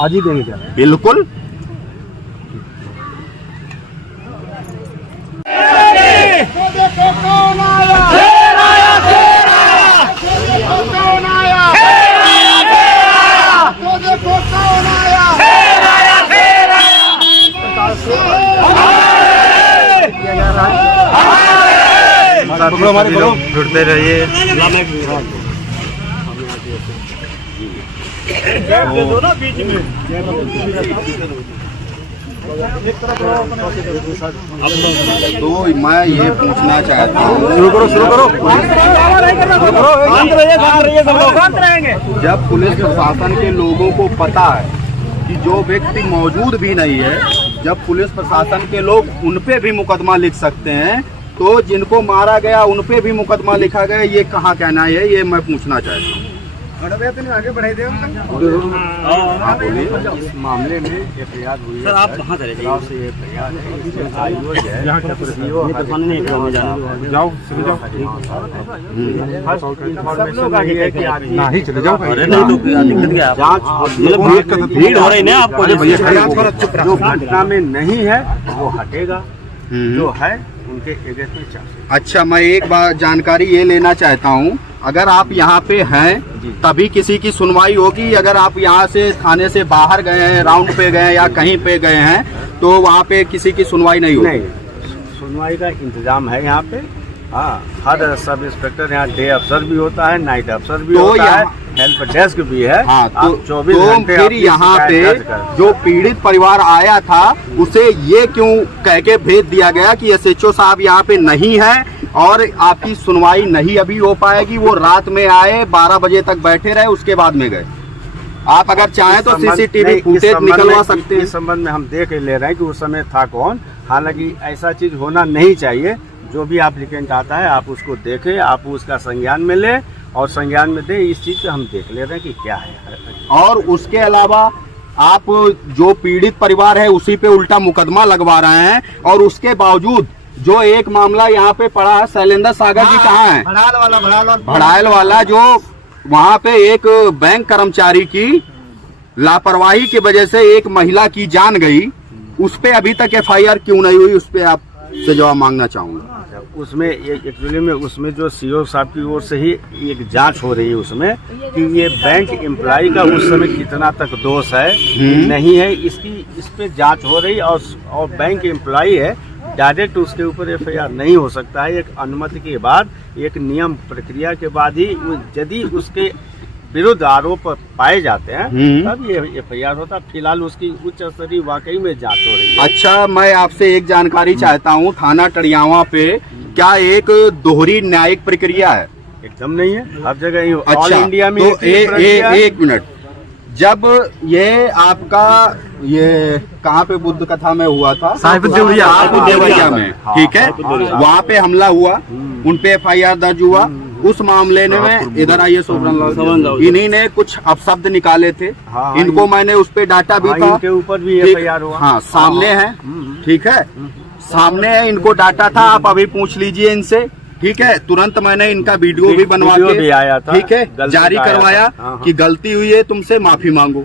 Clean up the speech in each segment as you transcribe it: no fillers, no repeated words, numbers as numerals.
आज ही देंगे क्या? बिल्कुल। जुड़ते रहिए। तो मैं ये पूछना चाहता हूँ, शुरू करो। जब पुलिस प्रशासन के लोगों को पता है कि जो व्यक्ति मौजूद भी नहीं है, जब पुलिस प्रशासन के लोग उन पे भी मुकदमा लिख सकते हैं, तो जिनको मारा गया उन पे भी मुकदमा लिखा गया, ये कहाँ कहना है? ये मैं पूछना चाहता हूँ। आगे बढ़ाई दे। हाँ बोलिए। इस मामले में एफआईआर हुई सर, आप कहाँ चले जाइए? से एफआईआर है, इसमें आईओ है, यहाँ क्या जाओ नहीं चले जाओ। अरे नहीं तो दिक्कत क्या? जांच भीड़ हो रही ना आपको। जो घटना में नहीं है वो हटेगा, जो है उनके एगेंस्ट में चार्ज। अच्छा, मैं एक बार जानकारी ये लेना चाहता हूँ, अगर आप यहाँ पे हैं तभी किसी की सुनवाई होगी? अगर आप यहाँ से थाने से बाहर गए हैं, राउंड पे गए हैं या कहीं पे गए हैं, तो वहाँ पे किसी की सुनवाई नहीं होगी? नहीं, सुनवाई का इंतजाम है यहाँ पे। हाँ, हर सब इंस्पेक्टर यहाँ डे अफसर भी होता है, नाइट अफसर भी होता है, हेल्प डेस्क भी है। हाँ, तो 24 घंटे फिर यहाँ पे जो पीड़ित परिवार आया था उसे ये क्यों कह के भेज दिया गया कि एसएचओ साहब यहाँ पे नहीं है और आपकी सुनवाई नहीं अभी हो पाएगी? वो रात में आए, 12 बजे तक बैठे रहे, उसके बाद में गए। आप अगर चाहें तो सीसीटीवी फुटेज निकलवा सकते हैं। इस संबंध में हम देख ले रहे हैं कि उस समय था कौन। हालांकि ऐसा चीज होना नहीं चाहिए। जो भी एप्लीकेंट आता है आप उसको देखें, आप उसका संज्ञान में लें और संज्ञान में दें। इस चीज को हम देख ले रहे हैं कि क्या है। और उसके अलावा आप जो पीड़ित परिवार है उसी पे उल्टा मुकदमा लगवा रहे हैं, और उसके बावजूद जो एक मामला यहाँ पे पड़ा है, शैलेंद्र सागर जी कहाँ है? भड़ायल वाला जो वहाँ पे एक बैंक कर्मचारी की लापरवाही की वजह से एक महिला की जान गई, उस पे अभी तक एफआईआर क्यों नहीं हुई? उस पे आप से जवाब मांगना चाहूंगा। उसमें एक्चुअली में उसमें जो सीओ साहब की ओर से ही एक जांच हो रही है उसमें कि ये बैंक एम्प्लॉय का उस समय कितना तक दोष है नहीं है, इस पे जांच हो रही। और बैंक एम्प्लॉय है, डायरेक्ट उसके ऊपर एफआईआर नहीं हो सकता है। एक अनुमति के बाद, एक नियम प्रक्रिया के बाद ही यदि उसके विरुद्ध आरोप पाए जाते हैं तब ये एफआईआर होता। फिलहाल उसकी उच्च स्तरीय वाकई में जांच हो रही है। अच्छा, मैं आपसे एक जानकारी चाहता हूँ, थाना टड़ियावा पे क्या एक दोहरी न्यायिक प्रक्रिया है? एकदम नहीं है, हर जगह ही। अच्छा, ऑल इंडिया में तो एक मिनट, जब ये आपका ये कहाँ पे बुद्ध कथा में हुआ था? देवरिया में, ठीक है, वहाँ पे हमला हुआ, उन पे एफआईआर दर्ज हुआ। उस मामले में इधर आइए सोबरन, इन्हीं ने कुछ अपशब्द निकाले थे, इनको मैंने उस पे डाटा भी था, इनके ऊपर भी एफआईआर हुआ। हाँ, सामने है, ठीक है, सामने है, इनको डाटा था, आप अभी पूछ लीजिए इनसे, ठीक है। तुरंत मैंने इनका वीडियो भी बनवा के आया था, ठीक है, जारी करवाया कि गलती हुई है, तुमसे माफी मांगो।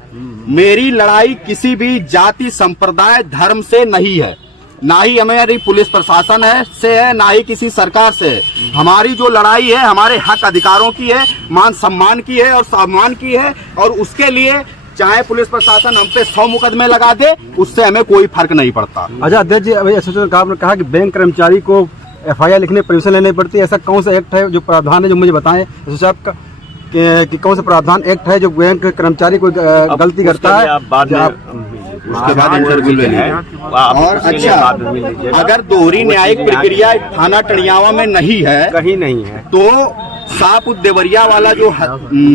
मेरी लड़ाई किसी भी जाति, संप्रदाय, धर्म से नहीं है, ना ही हमारी पुलिस प्रशासन है, ना ही किसी सरकार से है। हमारी जो लड़ाई है हमारे हक अधिकारों की है, मान सम्मान की है और सम्मान की है, और उसके लिए चाहे पुलिस प्रशासन हम पे 100 मुकदमे लगा दे, उससे हमें कोई फर्क नहीं पड़ता। अच्छा अध्यक्ष जी, अभी एसोसिएशन साहब ने कहा कि बैंक कर्मचारी को एफआईआर लिखने परमिशन लेनी पड़ती है, ऐसा कौन सा एक्ट है, जो प्रावधान है, जो मुझे बताएं एसोसिएशन साहब का कि कौन सा प्रावधान एक्ट है जो बैंक कर्मचारी कोई गलती करता है? उसके बाद इंटरव्यू ले लेंगे। और अच्छा, अगर दोहरी न्यायिक प्रक्रिया थाना टड़ियावा में नहीं है, कहीं नहीं है, तो शाहपुर देवरिया वाला जो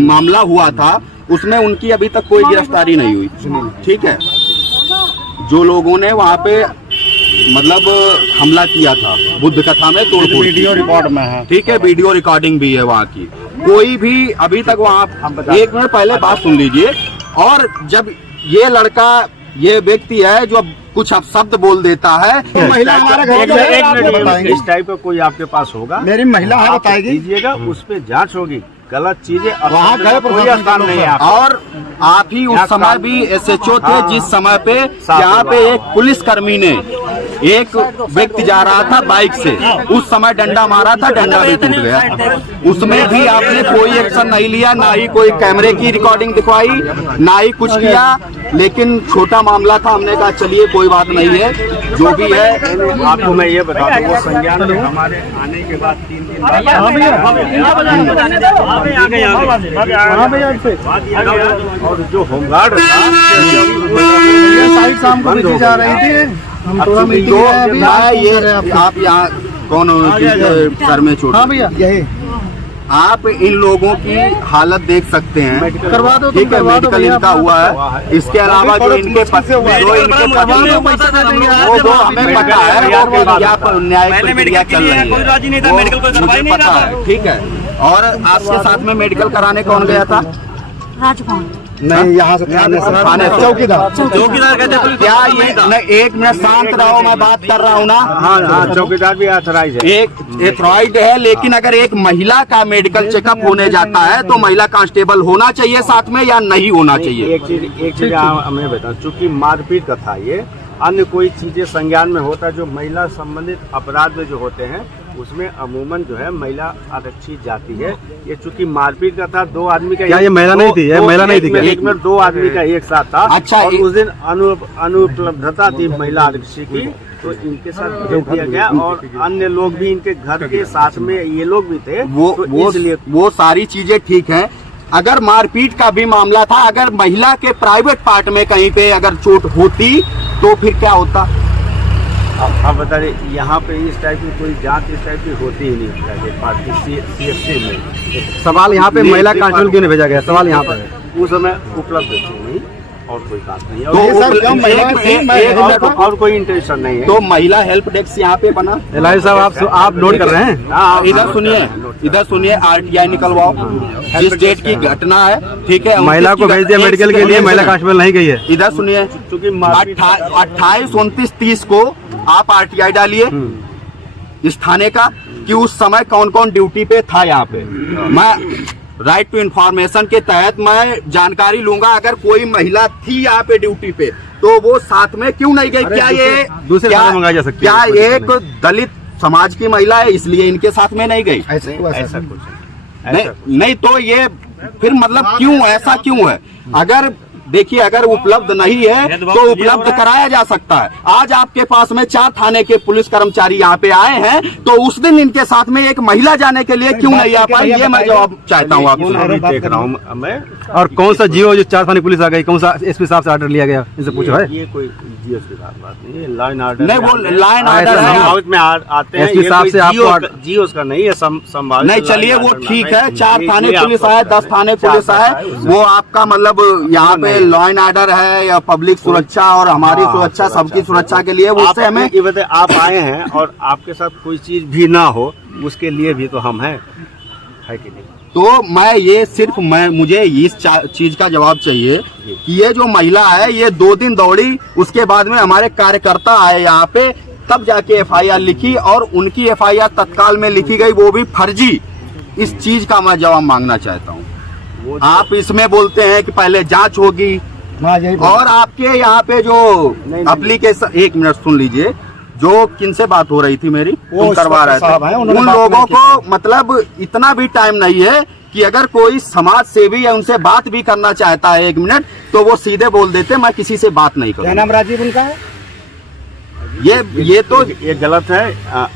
मामला हुआ था उसमें उनकी अभी तक कोई गिरफ्तारी नहीं हुई, ठीक है। जो लोगों ने वहाँ पे मतलब हमला किया था बुद्ध कथा में, तो वीडियो रिकॉर्ड में है, ठीक है, वीडियो रिकॉर्डिंग भी है वहाँ की। कोई भी अभी तक वहाँ, एक मिनट पहले बात सुन लीजिए। और जब ये लड़का, ये व्यक्ति है जो कुछ अपशब्द बोल देता है, तो महिला हमारा घर इस टाइप का कोई आपके पास होगा, मेरी महिला है, बताएगी, दीजिएगा, उस पे जांच होगी। गलत चीजें वहाँ गए कोई स्थान नहीं है आपका। और आप ही उस समय भी SHO थे हाँ। जिस समय पे यहाँ पे एक पुलिसकर्मी ने एक व्यक्ति जा रहा था बाइक से, उस समय डंडा मारा था, डंडा भी टूट गया। उसमें भी आपने कोई एक्शन नहीं लिया, ना ही कोई कैमरे की रिकॉर्डिंग दिखवाई, ना ही कुछ किया। लेकिन छोटा मामला था, हमने कहा चलिए कोई बात नहीं है, जो भी है। आपको मैं ये बता दूं, वो संज्ञान में हमारे आने के बाद 3 दिन बाद और जो होमगार्ड शाम को भी जा रही थी, हम थोड़ा मीटिंग तो है अभी। मैं ये आप यहाँ कौन सर में छोड़, हाँ भैया यही आप इन लोगों की हालत देख सकते हैं, करवा दो, ठीक है, मेडिकल इनका हुआ है। इसके अलावा जो इनके पति वो हमें पता है, वो क्या न्यायिक प्रक्रिया चल रही है, वो मुझे पता है, ठीक है। और आपके साथ में मेडिकल कराने कौन गया था? राजभवन नहीं, यहाँ से थाने चौकीदार कहते क्या ये नहीं, एक मिनट शांत रहो, मैं बात कर रहा हूँ ना। हाँ, चौकीदार भी ऑथराइज है, एक एथॉराइज्ड है, लेकिन अगर एक महिला का मेडिकल चेकअप होने जाता है तो महिला कांस्टेबल होना चाहिए साथ में या नहीं होना चाहिए? एक चीज हमें बता, चूंकि मारपीट का था ये, अन्य कोई चीजें संज्ञान में होता जो महिला संबंधित अपराध में जो होते हैं उसमें अमूमन जो है महिला आरक्षित जाती है। ये चूंकि मारपीट का था, 2 आदमी का, क्या ये महिला नहीं थी? ये महिला नहीं थी क्या? एक मिनट, 2 आदमी का एक साथ था। अच्छा, और उस दिन अनुपलब्धता थी महिला आरक्षी की, तो इनके साथ भेज दिया गया और अन्य लोग भी इनके घर के साथ में ये लोग भी थे, तो इसलिए वो सारी चीजें ठीक हैं। अगर मारपीट का भी मामला था, अगर महिला के प्राइवेट पार्ट में कहीं पे अगर चोट होती तो फिर क्या होता? अब बता रहे, यहाँ पे इस टाइप की कोई जांच इस टाइप की होती ही नहीं है पार्टी CFC में। सवाल यहाँ पे महिला कांस्टेबल क्यों नहीं भेजा गया? सवाल यहाँ पे है। उस समय उपलब्ध थी नहीं और कोई बात नहीं है, तो और कोई इंटेंशन नहीं है। तो महिला हेल्प डेस्क यहाँ पे बना। एलआई साहब आप नोट कर रहे हैं? हाँ, इधर सुनिए RTI निकलवाओ, जिस डेट की घटना है, ठीक है। महिला को भेज दिया मेडिकल के लिए, महिला कांस्टेबल नहीं गई है। इधर सुनिए, चूंकि 28, 29, 30 को आप RTI डालिए इस थाने का कि उस समय कौन कौन ड्यूटी पे था यहाँ पे। मैं राइट टू इन्फॉर्मेशन के तहत मैं जानकारी लूंगा, अगर कोई महिला थी यहाँ पे ड्यूटी पे तो वो साथ में क्यों नहीं गई? क्या ये दूसरे थाने मंगाई जा सकती है? क्या एक दलित समाज की महिला है इसलिए इनके साथ में नहीं गई? ऐसा कुछ नहीं तो ये फिर मतलब क्यों, ऐसा क्यों है? अगर देखिए, अगर उपलब्ध नहीं है तो उपलब्ध कराया जा सकता है। आज आपके पास में 4 थाने के पुलिस कर्मचारी यहाँ पे आए हैं, तो उस दिन इनके साथ में एक महिला जाने के लिए क्यों नहीं आ पाई? ये मैं जवाब चाहता हूँ आपसे। देख रहा हूँ मैं। और कौन सा जियो जो 4 थाने पुलिस आ गई, कौन सा SP साहब से ऑर्डर लिया गया, इनसे पूछो है? ये कोई GS की बात नहीं है, लाइन ऑर्डर नहीं, वो लाइन ऑर्डर है, हाउस में आते हैं। SP साहब से आपको GS का नहीं है, संभाल नहीं। चलिए वो ठीक है, 4 थाने पुलिस आए, 10 थाने पुलिस आए, वो आपका मतलब यहाँ पे लॉ एंड ऑर्डर है या पब्लिक सुरक्षा और हमारी सुरक्षा, सबकी सुरक्षा के लिए, उससे हमें ये बताए, आप आए हैं और आपके साथ कोई चीज भी ना हो, उसके लिए भी तो हम हैं, है कि नहीं? तो मैं ये सिर्फ मुझे इस चीज का जवाब चाहिए कि ये जो महिला है ये 2 दिन दौड़ी, उसके बाद में हमारे कार्यकर्ता आए यहाँ पे, तब जाके FIR लिखी और उनकी FIR तत्काल में लिखी गई, वो भी फर्जी। इस चीज का मैं जवाब मांगना चाहता हूँ। आप इसमें बोलते हैं कि पहले जांच होगी, और आपके यहाँ पे जो एप्लीकेशन, 1 मिनट सुन लीजिए, जो किनसे बात हो रही थी मेरी, तुम करवा रहे थे, उन लोगों को मतलब इतना भी टाइम नहीं है कि अगर कोई समाज सेवी या उनसे बात भी करना चाहता है 1 मिनट, तो वो सीधे बोल देते मैं किसी से बात नहीं करूँ। नाम राजीव उनका है? ये तो ये गलत है,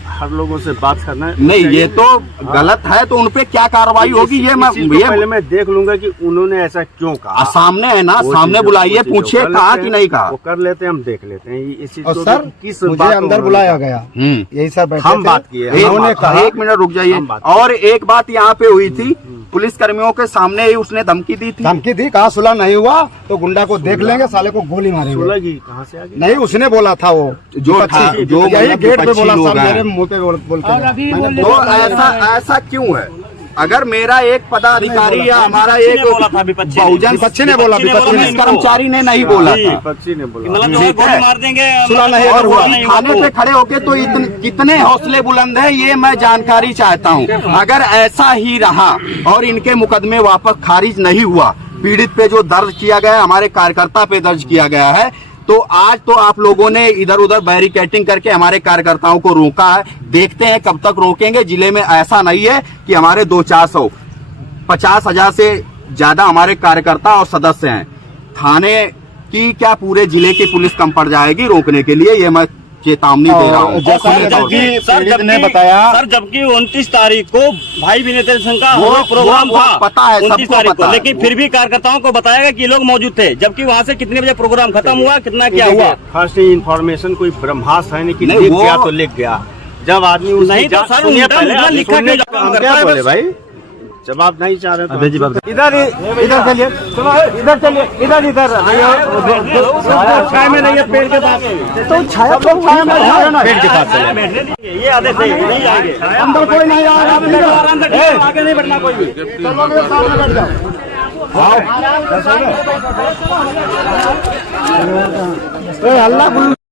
हर लोगों से बात करना है। नहीं, ये तो गलत है, तो उनपे क्या कार्रवाई होगी ये पहले मैं देख लूंगा कि उन्होंने ऐसा क्यों कहा। सामने है ना, सामने बुलाइए, पूछिए कहा कि नहीं कहा। वो कर लेते हैं, हम देख लेते हैं इस चीज को। सर किस मुझे अंदर बुलाया गया, यही सर हम बात किए, उन्होंने कहा 1 मिनट रुक जाइए। और एक बात यहाँ पे हुई थी, पुलिस कर्मियों के सामने ही उसने धमकी दी थी। धमकी दी, कहा सुलह नहीं हुआ तो गुंडा को देख लेंगे, साले को गोली मारेंगे। सुलह की कहाँ से आ गई? नहीं, उसने बोला था, वो जो यही गेट पे बोला, मेरे मुंह पे बोल के। तो ऐसा क्यों है? अगर मेरा एक पदाधिकारी या हमारा एक बोला था विपक्षी ने। बहुजन विपक्षी ने बोला, पुलिस कर्मचारी ने नहीं बोला था। पक्षी ने बोला मतलब जो है गोली मार देंगे सुना नहीं और हुआ। थाने पे खड़े होके तो कितने हौसले बुलंद है, ये मैं जानकारी चाहता हूँ। अगर ऐसा ही रहा और इनके मुकदमे वापस खारिज नहीं हुआ, पीड़ित पे जो दर्ज किया गया है, हमारे कार्यकर्ता पे दर्ज किया गया है, तो आज तो आप लोगों ने इधर उधर बैरिकेटिंग करके हमारे कार्यकर्ताओं को रोका है। देखते हैं कब तक रोकेंगे। जिले में ऐसा नहीं है कि हमारे 200-400 50,000 से ज्यादा हमारे कार्यकर्ता और सदस्य हैं। थाने की क्या पूरे जिले की पुलिस कम पड़ जाएगी रोकने के लिए, ये मैं चेतावनी दे रहा हूँ। सर जबकि 29 तारीख को भाई विनय संघ का वो प्रोग्राम था, पता है, 29 सबको तारीख पता को, है। लेकिन फिर भी कार्यकर्ताओं को बताया गया कि लोग मौजूद थे, जबकि वहाँ से कितने बजे प्रोग्राम खत्म हुआ, कितना क्या हुआ। फर्स्ट इंफॉर्मेशन कोई ब्रह्मास्त्र है नहीं कि नहीं, लिख वो- गया तो लिख गया। जब आदमी नहीं तो सर उनका लिखा के काम करता है बोले बस। भाई, जब आप नहीं चाह रहे तो अभय जी बात कर- इधर चलिए, चलो इधर चलिए, इधर छाया में नहीं है, पेड़ के पास तो छाया पेड़ के पास चलिए। ये आदेश है, नहीं जाएंगे अंदर कोई नहीं आ रहा, आराम से ठीक है, आगे नहीं बढ़ना कोई भी। हल्ला